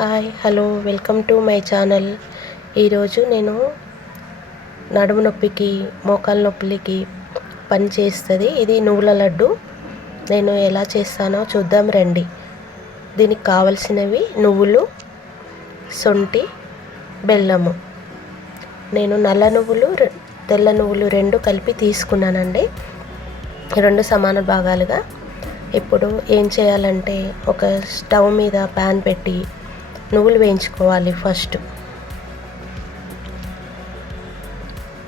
Hi hello welcome to my channel. ఈరోజు నేను నడుము నొప్పికి మోకాలు నొప్పికి పని చేస్తుంది. ఇది నువ్వుల లడ్డు. నేను ఎలా చేస్తానో చూద్దాం రండి. దీనికి కావలసినవి నువ్వులు సొంటి బెల్లము. నేను నల్ల నువ్వులు తెల్ల నువ్వులు రెండు కలిపి తీసుకున్నానండి. రెండు సమాన భాగాలుగా. ఇప్పుడు ఏం చేయాలంటే ఒక స్టవ్ మీద ప్యాన్ పెట్టి నువ్వులు వేయించుకోవాలి ఫస్ట్.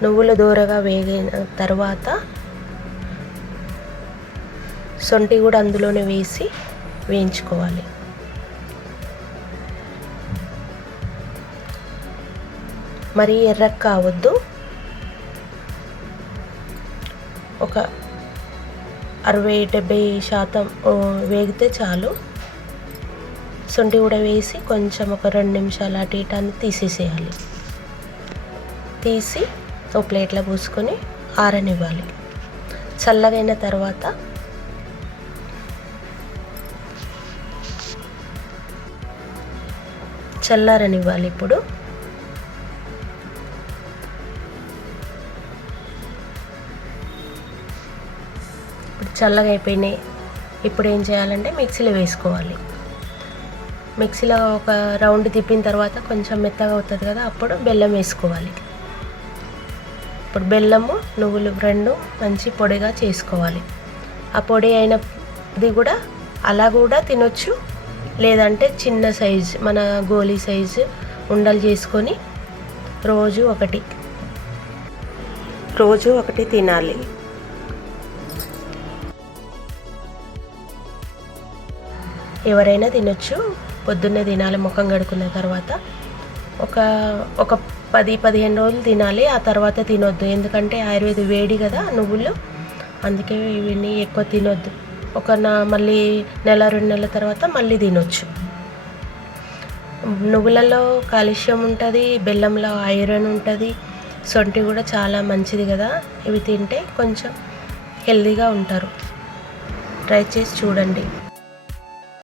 నువ్వులు దూరగా వేగిన తర్వాత సొంటి కూడా అందులోనే వేసి వేయించుకోవాలి. మరి ఎర్రగా కావద్దు. ఒక అరవై డెబ్బై శాతం వేగితే చాలు. శొంఠి కూడా వేసి కొంచెం ఒక రెండు నిమిషాలు అటు ఇటు అని తీసేసేయాలి. తీసి ఒక ప్లేట్లో పూసుకొని ఆరనివ్వాలి. చల్లగైన తర్వాత చల్లారనివ్వాలి ఇప్పుడు. ఇప్పుడు చల్లగా అయిపోయినాయి ఇప్పుడు ఏం చేయాలంటే మిక్సీలో వేసుకోవాలి. మిక్సీలో ఒక రౌండ్ తిప్పిన తర్వాత కొంచెం మెత్తగా అవుతుంది కదా అప్పుడు బెల్లం వేసుకోవాలి. ఇప్పుడు బెల్లము నువ్వులు రెండు మంచి పొడిగా చేసుకోవాలి. ఆ పొడి అయినది కూడా అలా కూడా తినొచ్చు. లేదంటే చిన్న సైజు మన గోలీ సైజు ఉండలు చేసుకొని రోజు ఒకటి. రోజు ఒకటి తినాలి. ఎవరైనా తినొచ్చు. పొద్దున్నే తినాలి ముఖం కడుక్కున్న తర్వాత. ఒక ఒక పది పదిహేను రోజులు తినాలి ఆ తర్వాత తినొద్దు. ఎందుకంటే ఆయుర్వేద వేడి కదా నువ్వులు అందుకే ఇవన్నీ ఎక్కువ తినొద్దు. ఒక నా మళ్ళీ నెల రెండు నెలల తర్వాత మళ్ళీ తినొచ్చు. నువ్వులలో కాల్షియం ఉంటుంది బెల్లంలో ఐరన్ ఉంటుంది సొంటి కూడా చాలా మంచిది కదా. ఇవి తింటే కొంచెం హెల్తీగా ఉంటారు. ట్రై చేసి చూడండి.